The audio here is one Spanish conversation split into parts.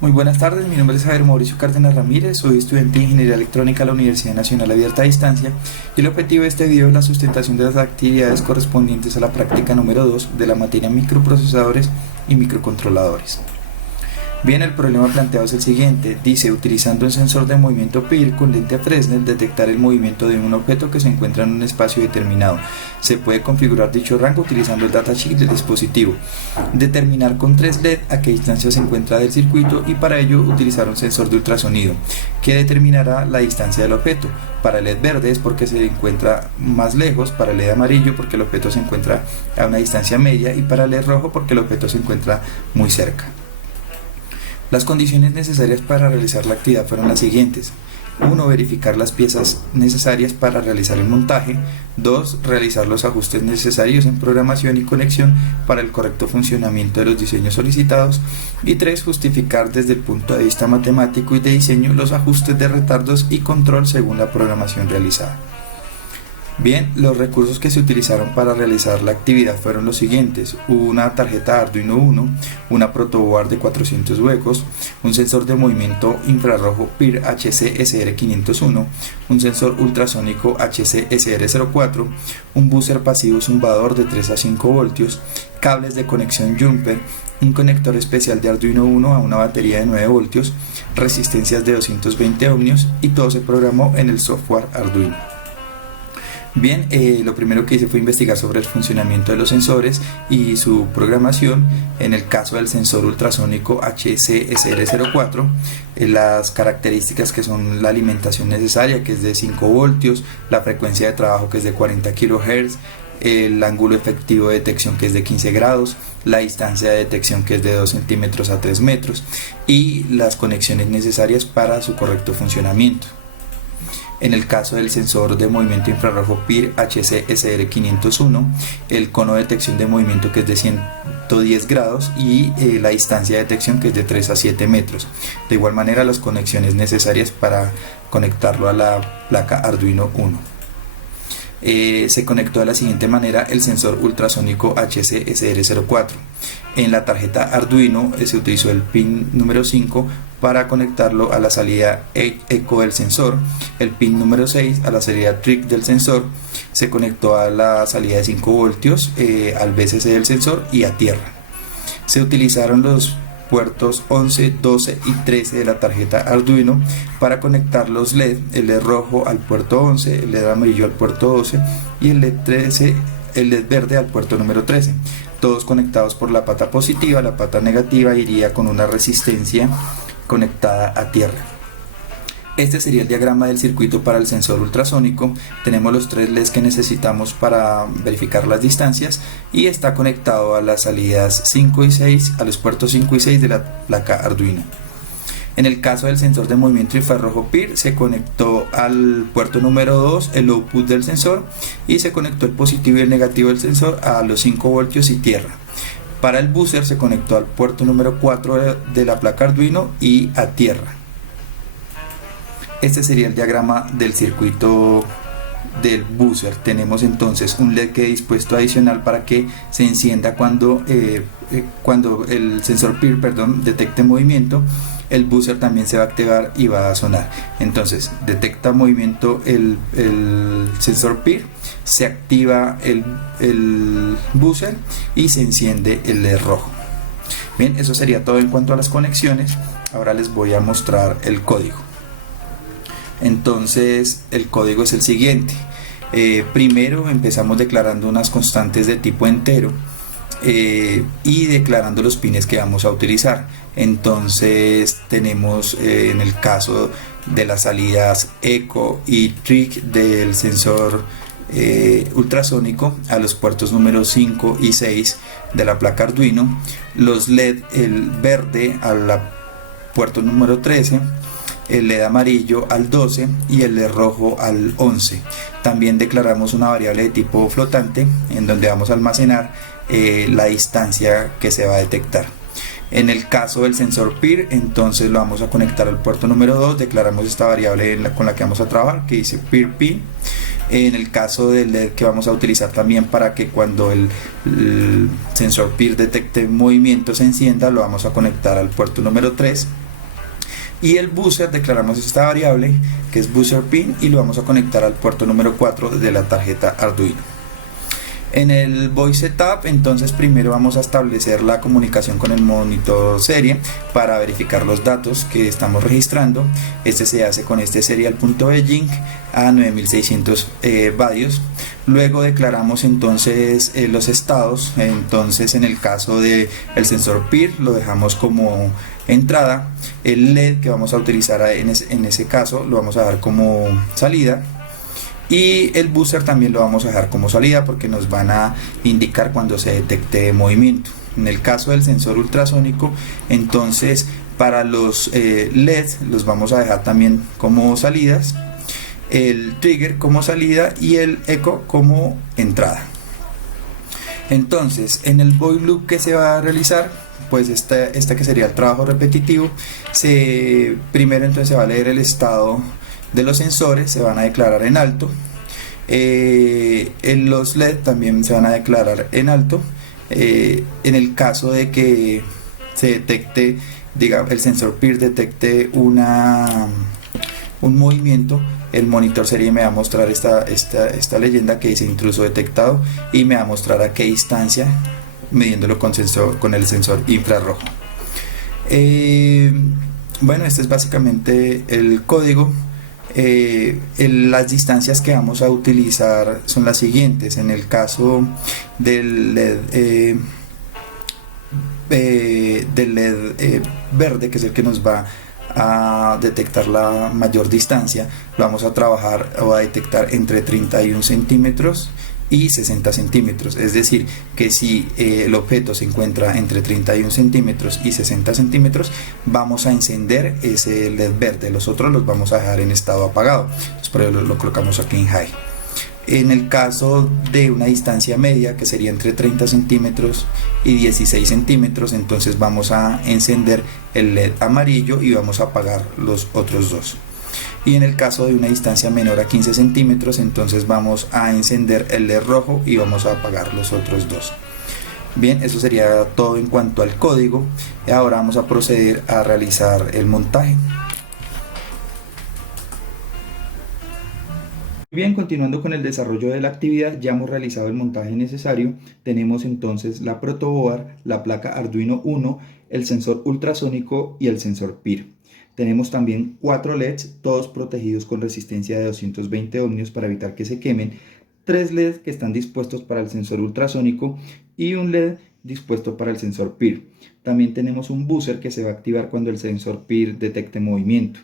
Muy buenas tardes, mi nombre es Javier Mauricio Cárdenas Ramírez, soy estudiante de Ingeniería Electrónica de la Universidad Nacional Abierta a Distancia y el objetivo de este video es la sustentación de las actividades correspondientes a la práctica número 2 de la materia microprocesadores y microcontroladores. Bien, el problema planteado es el siguiente, dice, utilizando un sensor de movimiento PIR con lente a Fresnel, detectar el movimiento de un objeto que se encuentra en un espacio determinado. Se puede configurar dicho rango utilizando el datasheet del dispositivo. Determinar con 3 LED a qué distancia se encuentra del circuito y para ello utilizar un sensor de ultrasonido, que determinará la distancia del objeto. Para el LED verde es porque se encuentra más lejos, para el LED amarillo porque el objeto se encuentra a una distancia media y para el LED rojo porque el objeto se encuentra muy cerca. Las condiciones necesarias para realizar la actividad fueron las siguientes. 1. Verificar las piezas necesarias para realizar el montaje. 2. Realizar los ajustes necesarios en programación y conexión para el correcto funcionamiento de los diseños solicitados. Y 3. Justificar desde el punto de vista matemático y de diseño los ajustes de retardos y control según la programación realizada. Bien, los recursos que se utilizaron para realizar la actividad fueron los siguientes: una tarjeta Arduino Uno, una protoboard de 400 huecos, un sensor de movimiento infrarrojo PIR HC-SR501, un sensor ultrasónico HC-SR04, un buzzer pasivo zumbador de 3 a 5 voltios, cables de conexión Jumper, un conector especial de Arduino Uno a una batería de 9 voltios, resistencias de 220 ohmios y todo se programó en el software Arduino. Bien, lo primero que hice fue investigar sobre el funcionamiento de los sensores y su programación. En el caso del sensor ultrasónico HC-SR04, las características que son la alimentación necesaria, que es de 5 voltios, la frecuencia de trabajo, que es de 40 kHz, el ángulo efectivo de detección, que es de 15 grados, la distancia de detección, que es de 2 centímetros a 3 metros, y las conexiones necesarias para su correcto funcionamiento. En el caso del sensor de movimiento infrarrojo PIR HC-SR501, el cono de detección de movimiento, que es de 110 grados, y la distancia de detección, que es de 3 a 7 metros. De igual manera, las conexiones necesarias para conectarlo a la placa Arduino Uno. Se conectó de la siguiente manera el sensor ultrasónico HC-SR04. En la tarjeta Arduino se utilizó el pin número 5 para conectarlo a la salida eco del sensor, el pin número 6 a la salida trick del sensor, se conectó a la salida de 5 voltios, al VCC del sensor y a tierra. Se utilizaron los puertos 11, 12 y 13 de la tarjeta Arduino para conectar los LED, el LED rojo al puerto 11, el LED amarillo al puerto 12 y el LED verde al puerto número 13, todos conectados por la pata positiva. La pata negativa iría con una resistencia conectada a tierra. Este sería el diagrama del circuito para el sensor ultrasónico. Tenemos los 3 LEDs que necesitamos para verificar las distancias y está conectado a las salidas 5 y 6, a los puertos 5 y 6 de la placa Arduino. En el caso del sensor de movimiento infrarrojo PIR, se conectó al puerto número 2 el output del sensor y se conectó el positivo y el negativo del sensor a los 5 voltios y tierra. Para el buzzer se conectó al puerto número 4 de la placa Arduino y a tierra. Este sería el diagrama del circuito del buzzer. Tenemos entonces un LED que he dispuesto adicional para que se encienda cuando el sensor PIR detecte movimiento. El buzzer también se va a activar y va a sonar. Entonces detecta movimiento el sensor PIR, se activa el buzzer y se enciende el LED rojo. Bien, eso sería todo en cuanto a las conexiones. Ahora les voy a mostrar el código. Entonces el código es el siguiente. Primero empezamos declarando unas constantes de tipo entero y declarando los pines que vamos a utilizar. Entonces tenemos en el caso de las salidas eco y trick del sensor ultrasónico a los puertos número 5 y 6 de la placa Arduino, los LED, el verde al puerto número 13, el LED amarillo al 12 y el LED rojo al 11. También declaramos una variable de tipo flotante en donde vamos a almacenar la distancia que se va a detectar. En el caso del sensor PIR, entonces lo vamos a conectar al puerto número 2, declaramos esta variable con la que vamos a trabajar, que dice PIR pin. En el caso del LED que vamos a utilizar también para que cuando el sensor PIR detecte movimiento se encienda, lo vamos a conectar al puerto número 3. Y el buzzer declaramos esta variable que es buzzer pin y lo vamos a conectar al puerto número 4 de la tarjeta Arduino. En el voice setup, entonces primero vamos a establecer la comunicación con el monitor serie para verificar los datos que estamos registrando. Este se hace con este serial.begin a 9600 vatios. Luego declaramos entonces los estados. Entonces en el caso del sensor PIR lo dejamos como entrada. El LED que vamos a utilizar en ese caso lo vamos a dar como salida. Y el buzzer también lo vamos a dejar como salida porque nos van a indicar cuando se detecte movimiento. En el caso del sensor ultrasónico, entonces para los LEDs los vamos a dejar también como salidas, el trigger como salida y el eco como entrada. Entonces en el void loop que se va a realizar, pues este que sería el trabajo repetitivo, primero entonces se va a leer el estado de los sensores, se van a declarar en alto. En los LED también se van a declarar en alto. En el caso de que se detecte, digamos, el sensor PIR detecte un movimiento, el monitor serie me va a mostrar esta leyenda que dice intruso detectado y me va a mostrar a qué distancia, midiéndolo con el sensor infrarrojo. Bueno, este es básicamente el código. Las distancias que vamos a utilizar son las siguientes. En el caso del LED, verde, que es el que nos va a detectar la mayor distancia, lo vamos a trabajar o a detectar entre 31 centímetros y 60 centímetros, es decir, que si el objeto se encuentra entre 31 centímetros y 60 centímetros, vamos a encender ese LED verde, los otros los vamos a dejar en estado apagado. Entonces, por eso lo colocamos aquí en high. En el caso de una distancia media, que sería entre 30 centímetros y 16 centímetros, entonces vamos a encender el LED amarillo y vamos a apagar los otros dos. Y en el caso de una distancia menor a 15 centímetros, entonces vamos a encender el LED rojo y vamos a apagar los otros dos. Bien, eso sería todo en cuanto al código. Ahora vamos a proceder a realizar el montaje. Bien, continuando con el desarrollo de la actividad, ya hemos realizado el montaje necesario. Tenemos entonces la protoboard, la placa Arduino Uno, el sensor ultrasónico y el sensor PIR. Tenemos también 4 LEDs, todos protegidos con resistencia de 220 ohmios para evitar que se quemen, 3 LEDs que están dispuestos para el sensor ultrasónico y un LED dispuesto para el sensor PIR. También tenemos un buzzer que se va a activar cuando el sensor PIR detecte movimiento.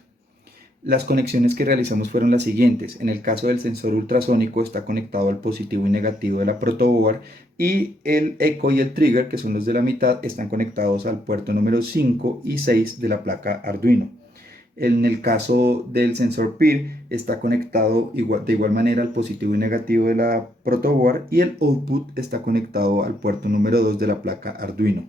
Las conexiones que realizamos fueron las siguientes. En el caso del sensor ultrasónico está conectado al positivo y negativo de la protoboard y el eco y el trigger, que son los de la mitad, están conectados al puerto número 5 y 6 de la placa Arduino. En el caso del sensor PIR está conectado de igual manera al positivo y negativo de la protoboard y el output está conectado al puerto número 2 de la placa Arduino.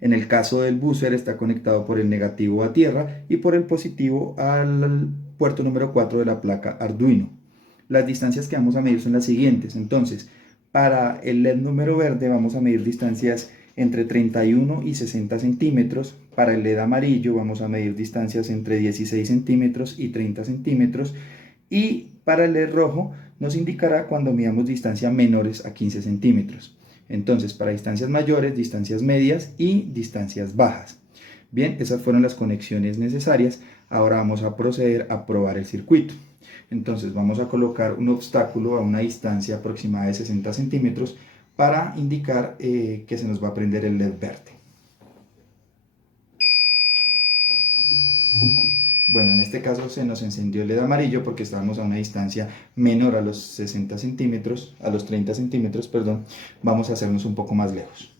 En el caso del buzzer está conectado por el negativo a tierra y por el positivo al puerto número 4 de la placa Arduino. Las distancias que vamos a medir son las siguientes. Entonces, para el LED número verde vamos a medir distancias entre 31 y 60 centímetros. Para el LED amarillo vamos a medir distancias entre 16 centímetros y 30 centímetros. Y para el LED rojo nos indicará cuando midamos distancias menores a 15 centímetros. Entonces, para distancias mayores, distancias medias y distancias bajas. Bien, esas fueron las conexiones necesarias. Ahora vamos a proceder a probar el circuito. Entonces vamos a colocar un obstáculo a una distancia aproximada de 60 centímetros para indicar que se nos va a prender el LED verde. Bueno, en este caso se nos encendió el LED amarillo porque estábamos a una distancia menor a los 60 centímetros, a los 30 centímetros, perdón. Vamos a hacernos un poco más lejos.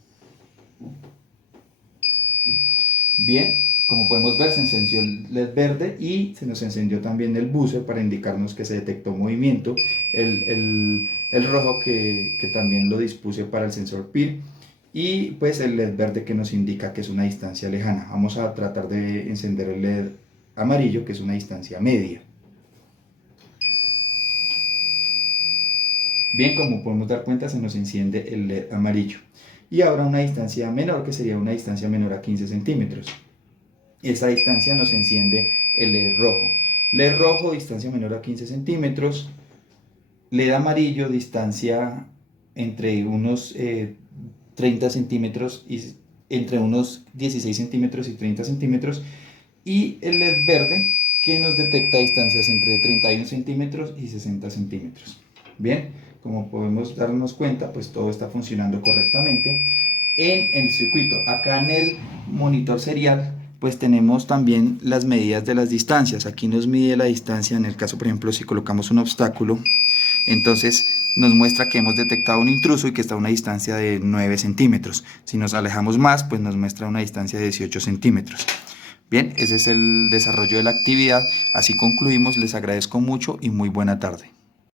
Bien, como podemos ver, se encendió el LED verde y se nos encendió también el buzzer para indicarnos que se detectó movimiento. El rojo que también lo dispuse para el sensor PIR. Y pues el LED verde que nos indica que es una distancia lejana. Vamos a tratar de encender el LED amarillo, que es una distancia media. Bien, como podemos dar cuenta, se nos enciende el LED amarillo. Y ahora una distancia menor, que sería una distancia menor a 15 centímetros. esa distancia nos enciende el LED rojo. LED rojo, distancia menor a 15 centímetros. LED amarillo, distancia entre unos 30 centímetros y entre unos 16 centímetros y 30 centímetros. Y el LED verde, que nos detecta distancias entre 31 centímetros y 60 centímetros. Bien, como podemos darnos cuenta, pues todo está funcionando correctamente en el circuito. Acá en el monitor serial pues tenemos también las medidas de las distancias. Aquí nos mide la distancia, en el caso por ejemplo si colocamos un obstáculo, entonces nos muestra que hemos detectado un intruso y que está a una distancia de 9 centímetros. Si nos alejamos más, pues nos muestra una distancia de 18 centímetros. Bien, ese es el desarrollo de la actividad. Así concluimos, les agradezco mucho y muy buena tarde.